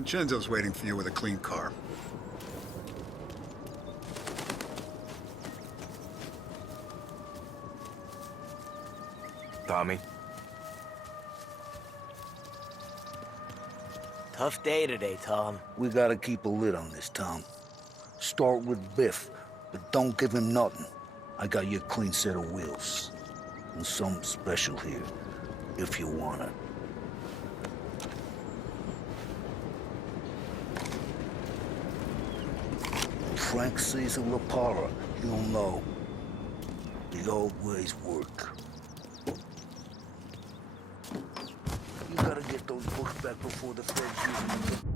Vincenzo's waiting for you with a clean car. Tommy? Tough day today, Tom. We gotta keep a lid on this, Tom. Start with Biff, but don't give him nothing. I got you a clean set of wheels. And something special here, if you want it. Frank Caesar La Parra, you'll know. The old ways work. You gotta get those books back before the feds use them.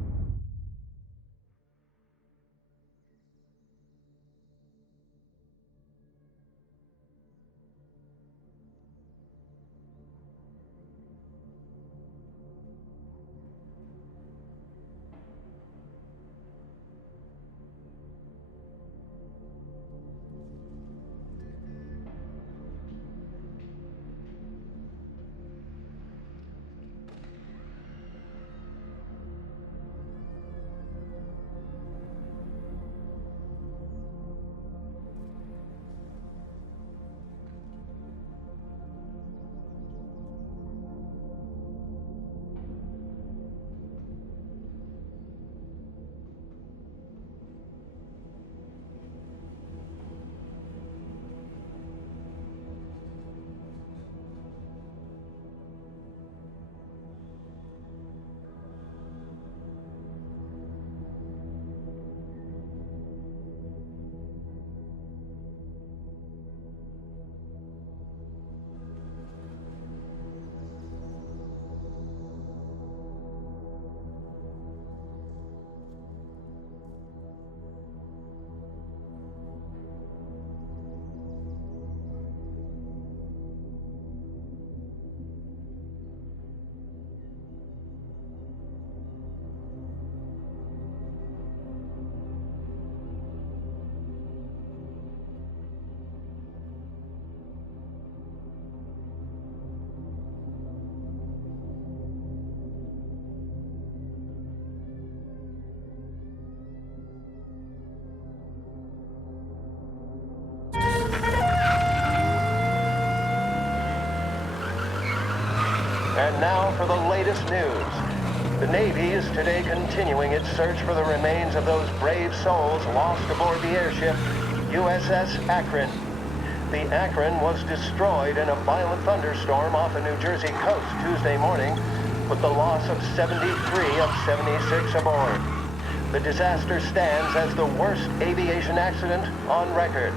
And now for the latest news. The Navy is today continuing its search for the remains of those brave souls lost aboard the airship USS Akron. The Akron was destroyed in a violent thunderstorm off the New Jersey coast Tuesday morning, with the loss of 73 of 76 aboard. The disaster stands as the worst aviation accident on record.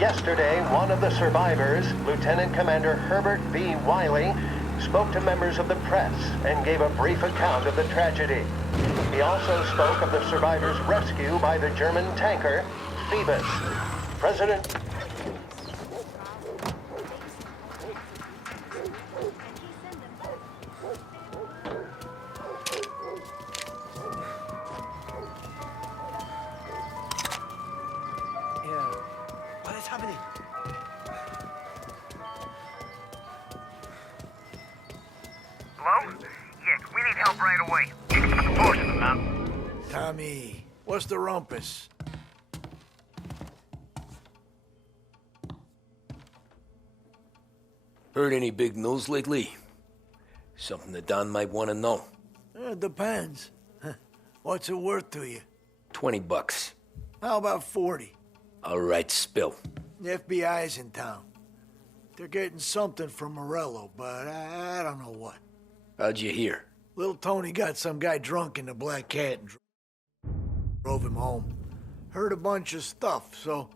Yesterday, one of the survivors, Lieutenant Commander Herbert B. Wiley, spoke to members of the press and gave a brief account of the tragedy. He also spoke of the survivors' rescue by the German tanker, Phoebus. President... What is happening? Hello? Yeah, we need help right away. Of course, man. Tommy, what's the rumpus? Heard any big news lately? Something that Don might want to know. Depends. What's it worth to you? $20. How about 40? All right, spill. The FBI's in town. They're getting something from Morello, but I don't know what. How'd you hear? Little Tony got some guy drunk in the Black Cat and drove him home. Heard a bunch of stuff, so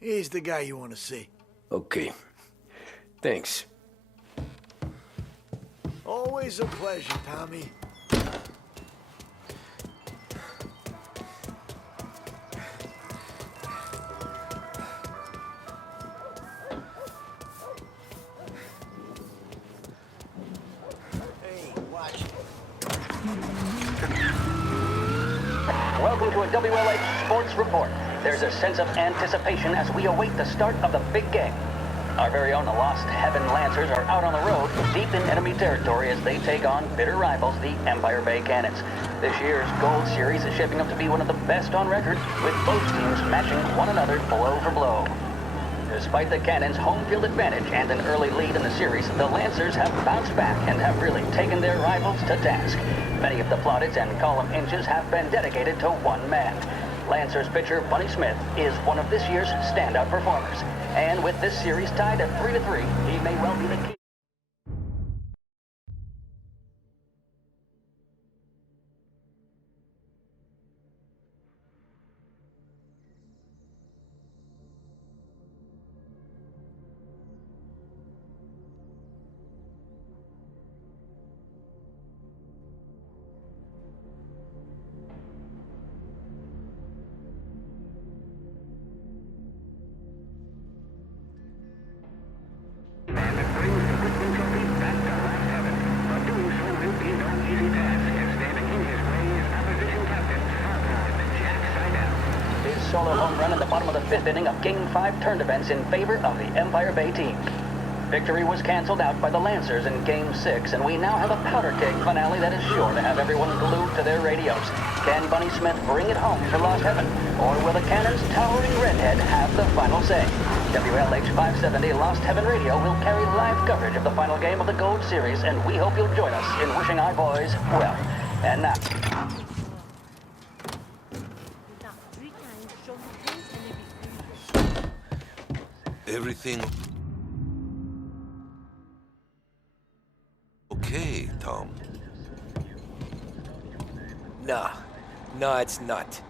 he's the guy you want to see. Okay. Thanks. Always a pleasure, Tommy. Welcome to a WLH Sports Report. There's a sense of anticipation as we await the start of the big game. Our very own Lost Heaven Lancers are out on the road, deep in enemy territory as they take on bitter rivals, the Empire Bay Cannons. This year's Gold Series is shaping up to be one of the best on record, with both teams matching one another blow for blow. Despite the Cannons' home field advantage and an early lead in the series, the Lancers have bounced back and have really taken their rivals to task. Many of the plaudits and column inches have been dedicated to one man. Lancers pitcher Bunny Smith is one of this year's standout performers. And with this series tied at 3-3, he may well be the key. Solo home run in the bottom of the fifth inning of Game 5 turned events in favor of the Empire Bay team. Victory was canceled out by the Lancers in Game 6, and we now have a powder keg finale that is sure to have everyone glued to their radios. Can Bunny Smith bring it home for Lost Heaven, or will the Cannons' towering redhead have the final say? WLH 570 Lost Heaven Radio will carry live coverage of the final game of the Gold Series, and we hope you'll join us in wishing our boys well. And now... Everything okay, Tom? Nah, it's not.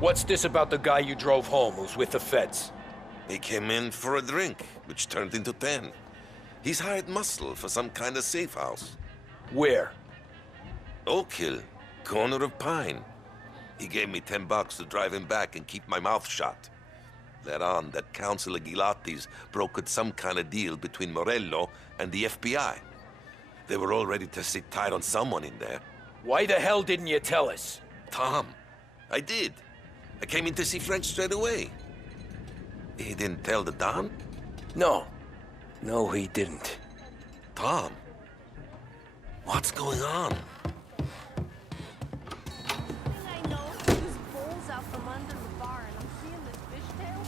What's this about the guy you drove home who's with the feds? He came in for a drink, which turned into 10. He's hired muscle for some kind of safe house. Where? Oak Hill, corner of Pine. He gave me $10 to drive him back and keep my mouth shut. Let on that Councilor Gilatti's brokered some kind of deal between Morello and the FBI. They were all ready to sit tight on someone in there. Why the hell didn't you tell us? Tom, I did. I came in to see Frank straight away. He didn't tell the Don? No, he didn't. Tom, what's going on? I know. This bowl's out from under the bar, and I'm seeing this fishtail.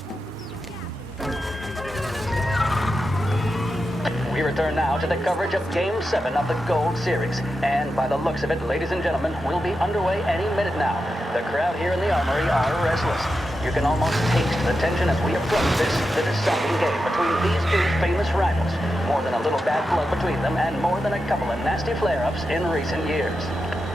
We return now to the coverage of Game 7 of the Gold Series. And by the looks of it, ladies and gentlemen, we'll be underway any minute now. The crowd here in the Armory are restless. You can almost taste the tension as we approach the deciding game between these two famous rivals. More than a little bad blood between them, and more than a couple of nasty flare-ups in recent years.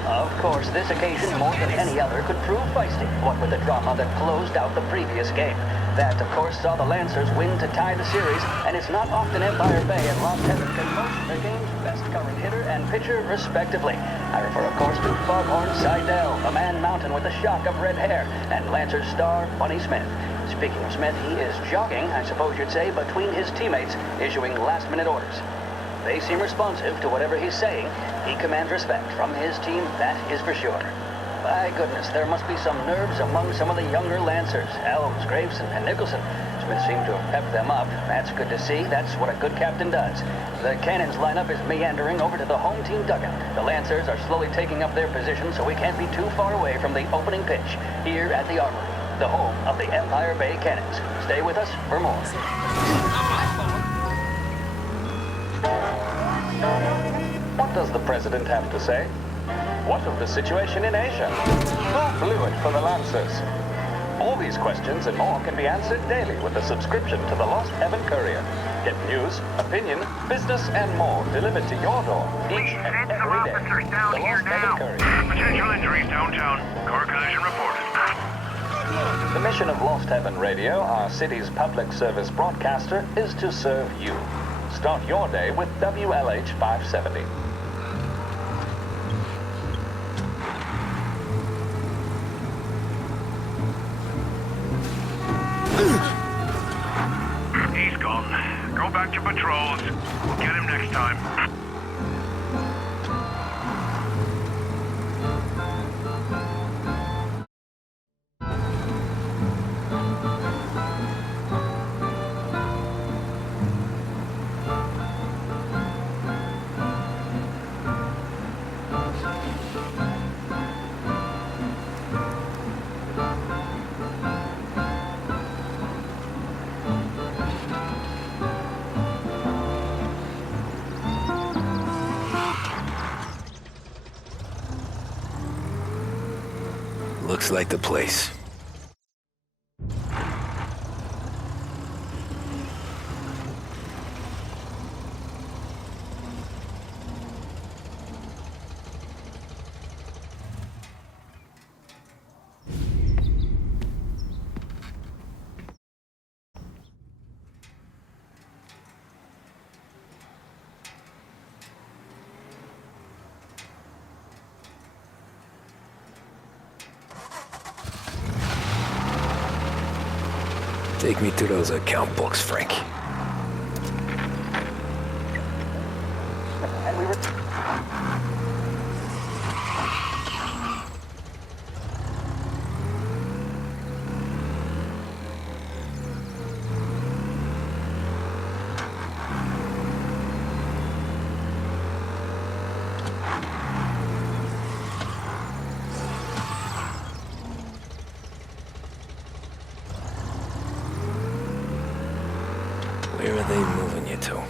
Of course, this occasion, more than any other, could prove feisty, what with the drama that closed out the previous game. That, of course, saw the Lancers win to tie the series, and it's not often Empire Bay and Lost Heaven can boast the game's best current hitter and pitcher, respectively. I refer, of course, to Foghorn Seidel, a man mountain with a shock of red hair, and Lancers star Bunny Smith. Speaking of Smith, he is jogging, I suppose you'd say, between his teammates, issuing last-minute orders. They seem responsive to whatever he's saying. He commands respect from his team, that is for sure. By goodness, there must be some nerves among some of the younger Lancers. Elves, Graveson, and Nicholson. Smith seemed to have pepped them up. That's good to see. That's what a good captain does. The Cannons lineup is meandering over to the home team dugout. The Lancers are slowly taking up their position, so we can't be too far away from the opening pitch here at the Armory, the home of the Empire Bay Cannons. Stay with us for more. What does the president have to say? What of the situation in Asia? Who blew it for the Lancers? All these questions and more can be answered daily with a subscription to the Lost Heaven Courier. Get news, opinion, business, and more delivered to your door each and Send some every day. officers down The here Lost now. Heaven Courier. Potential injuries downtown. Car collision reported. The mission of Lost Heaven Radio, our city's public service broadcaster, is to serve you. Start your day with WLH 570. He's gone. Go back to patrols. We'll get him next time. Looks like the place. Take me to those account books, Frank. Where are they moving you to?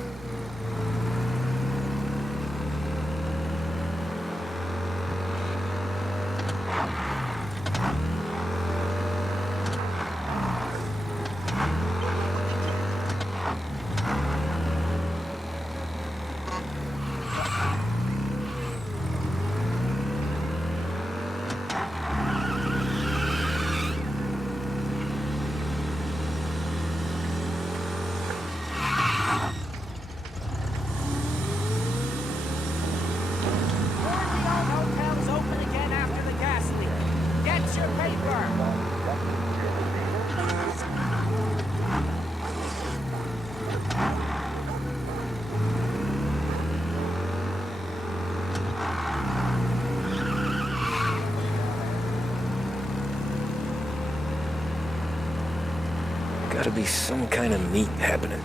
Gotta be some kind of meet happening.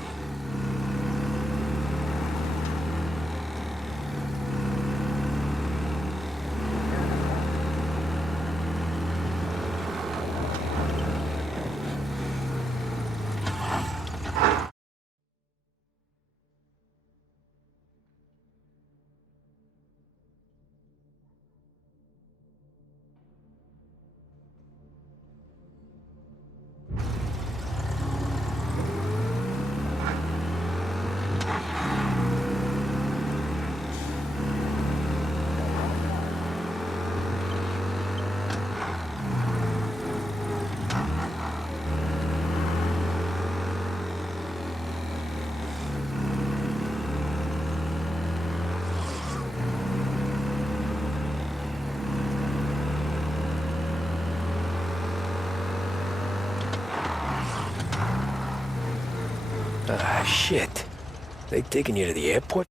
Ah, shit. They taking you to the airport?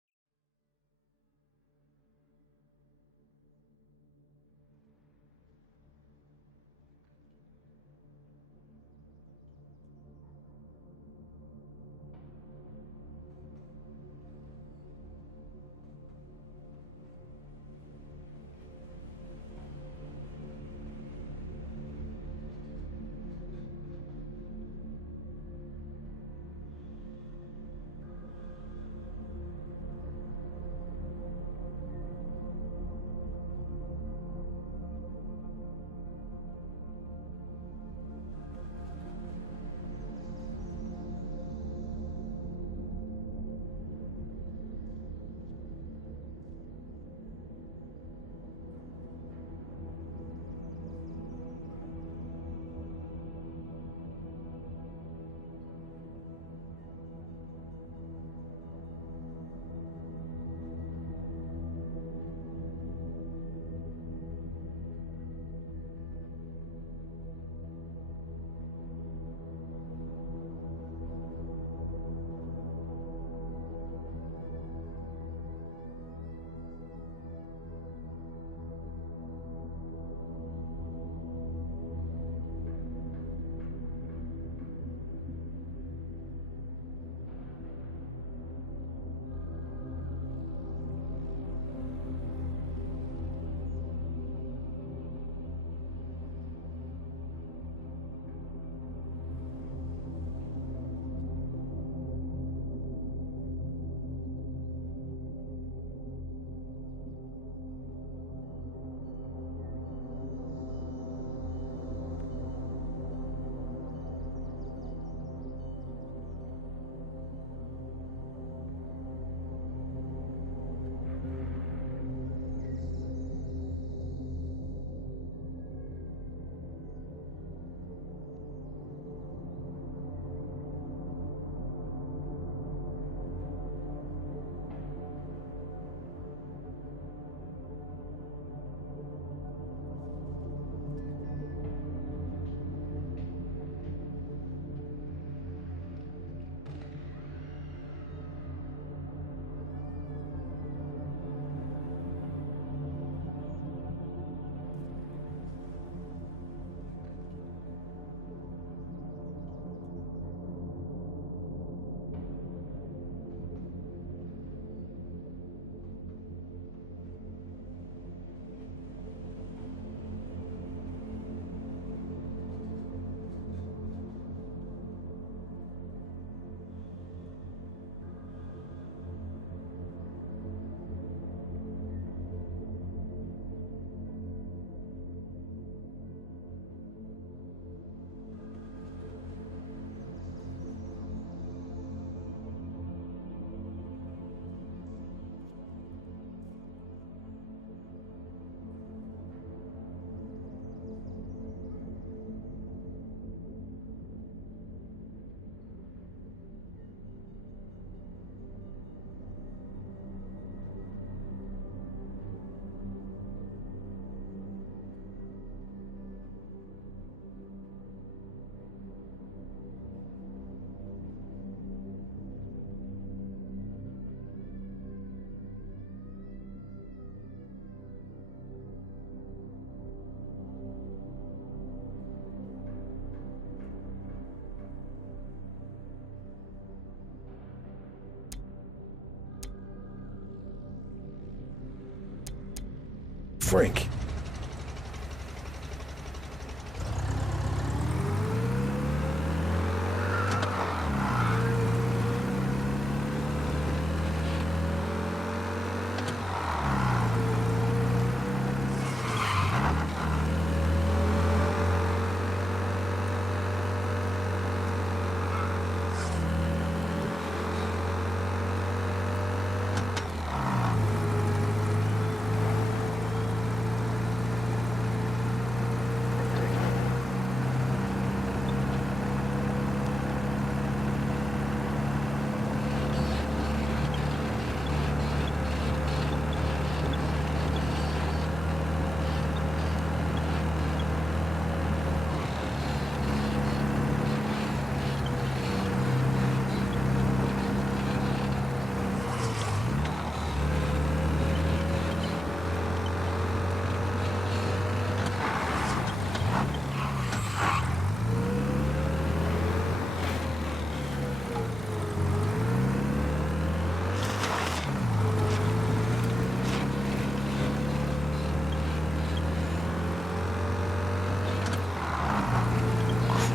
Frank.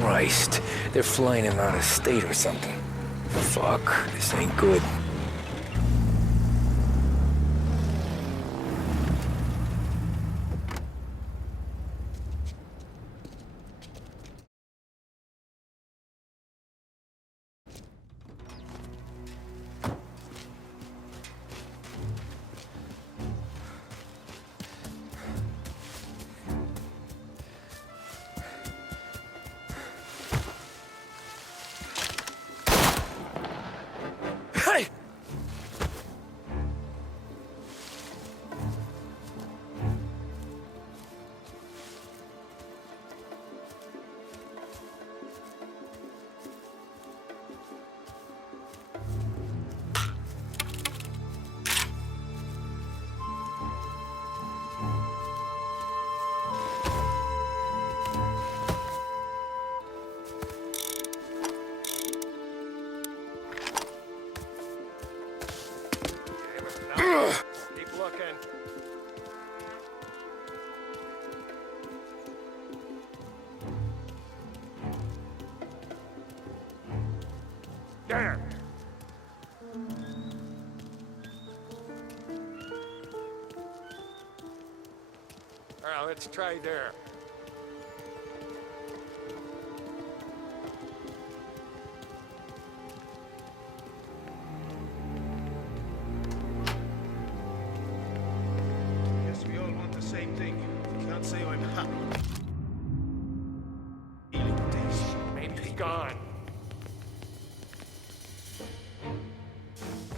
Christ, they're flying him out of state or something. Fuck, this ain't good. Hey! Keep looking. There. All right, let's try there. Guess we all want the same thing. Can't say I'm happy. Maybe he's gone.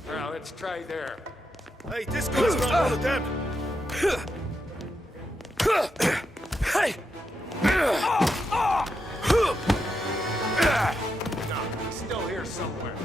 All right, let's try there. Hey, this guy's got one of them. Hey! No, he's still here somewhere.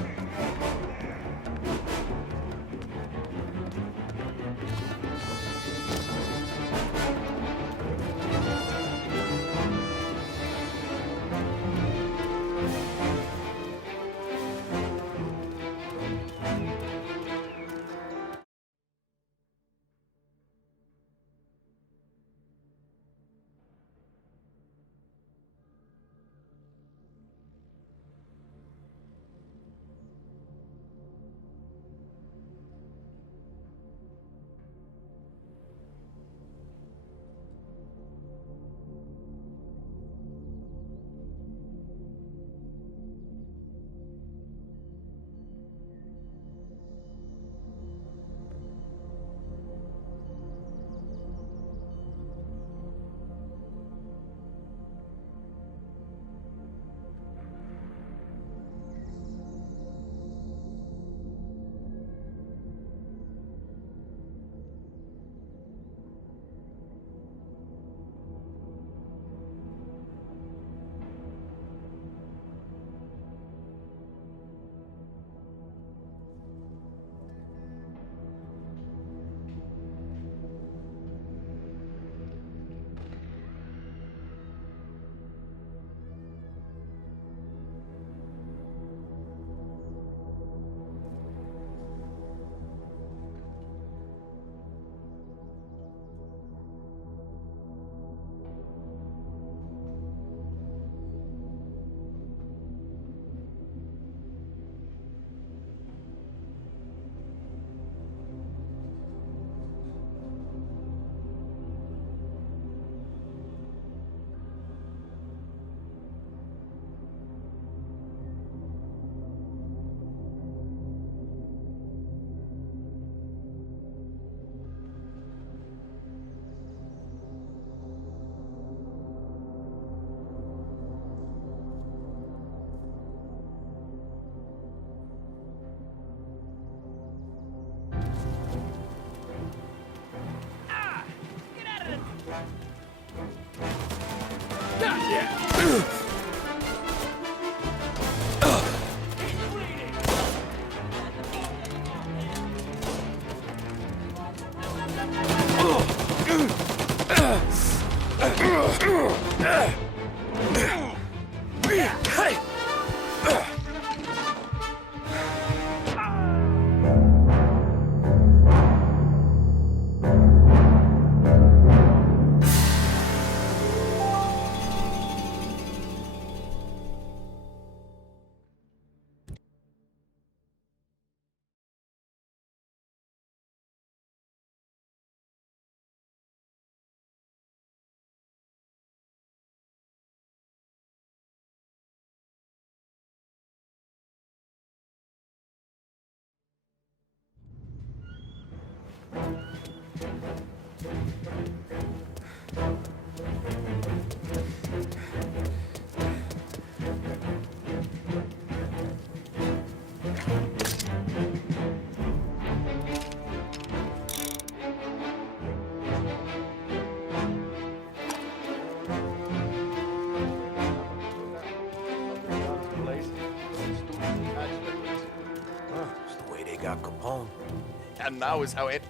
It's the way they got Capone. And now is how it...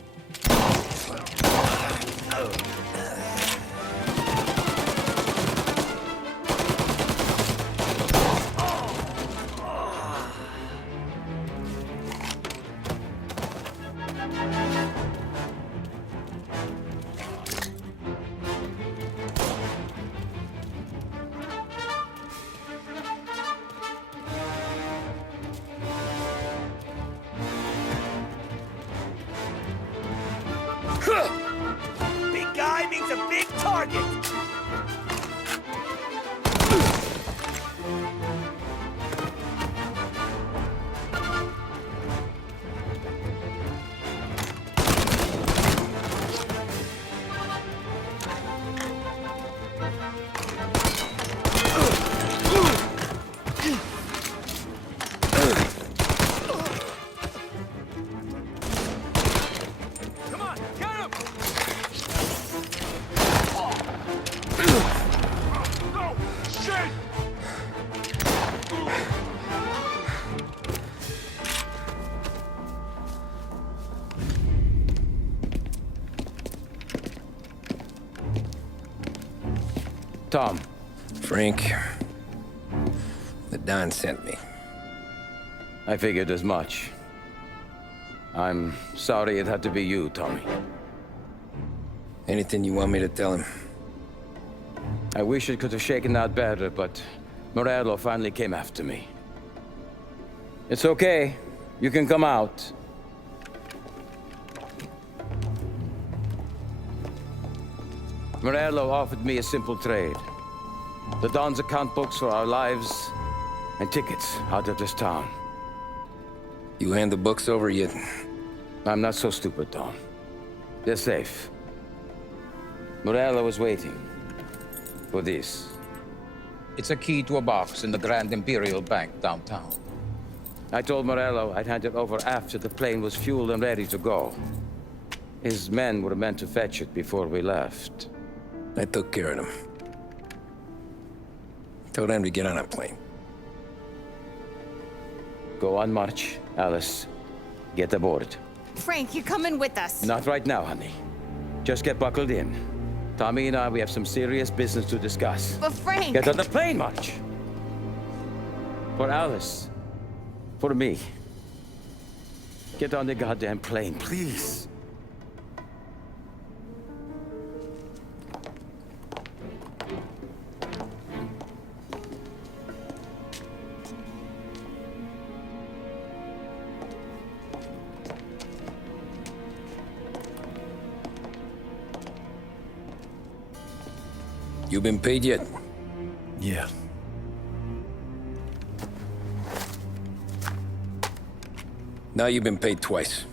Big guy means a big target! Tom. Frank, the Don sent me. I figured as much. I'm sorry it had to be you, Tommy. Anything you want me to tell him? I wish it could have shaken out better, but Morello finally came after me. It's okay. You can come out. Morello offered me a simple trade. The Don's account books for our lives and tickets out of this town. You hand the books over yet? I'm not so stupid, Tom. They're safe. Morello was waiting for this. It's a key to a box in the Grand Imperial Bank downtown. I told Morello I'd hand it over after the plane was fueled and ready to go. His men were meant to fetch it before we left. I took care of them. Told them to get on a plane. Go on, march, Alice. Get aboard. Frank, you're coming with us. Not right now, honey. Just get buckled in. Tommy and I, we have some serious business to discuss. But Frank... Get on the plane, March! For Alice. For me. Get on the goddamn plane, please. You been paid yet? Yeah. Now you've been paid twice.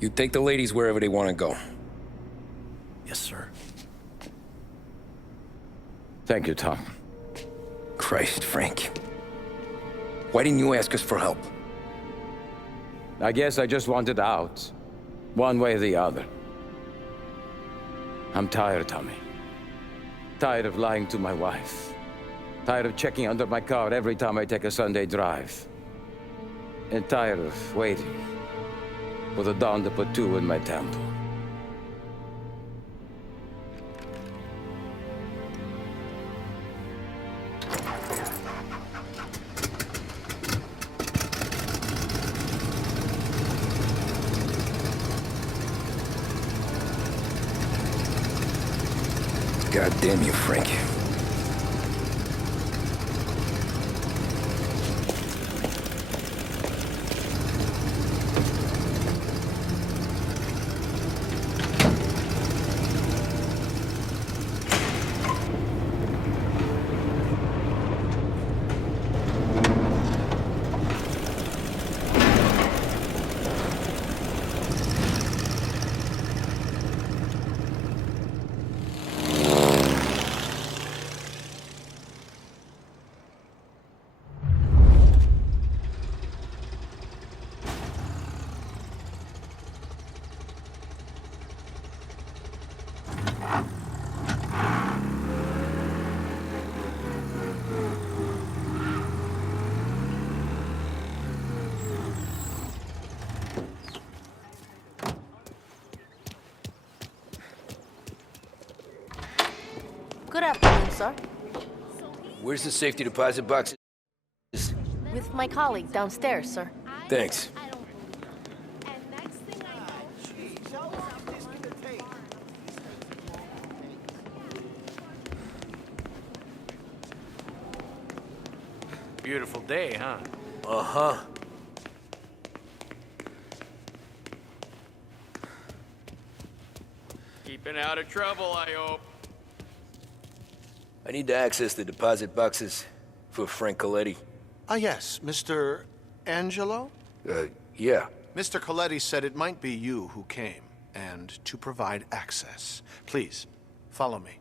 You take the ladies wherever they want to go. Yes, sir. Thank you, Tom. Christ, Frank. Why didn't you ask us for help? I guess I just wanted out. One way or the other. I'm tired, Tommy. Tired of lying to my wife. Tired of checking under my car every time I take a Sunday drive. And tired of waiting for the dawn to put two in my temple. God damn you, Frank. Good afternoon, sir. Where's the safety deposit box? With my colleague downstairs, sir. Thanks. Beautiful day, huh? Uh-huh. Keeping out of trouble, I hope. I need to access the deposit boxes for Frank Coletti. Ah, yes, Mr. Angelo? Yeah. Mr. Coletti said it might be you who came, and to provide access. Please, follow me.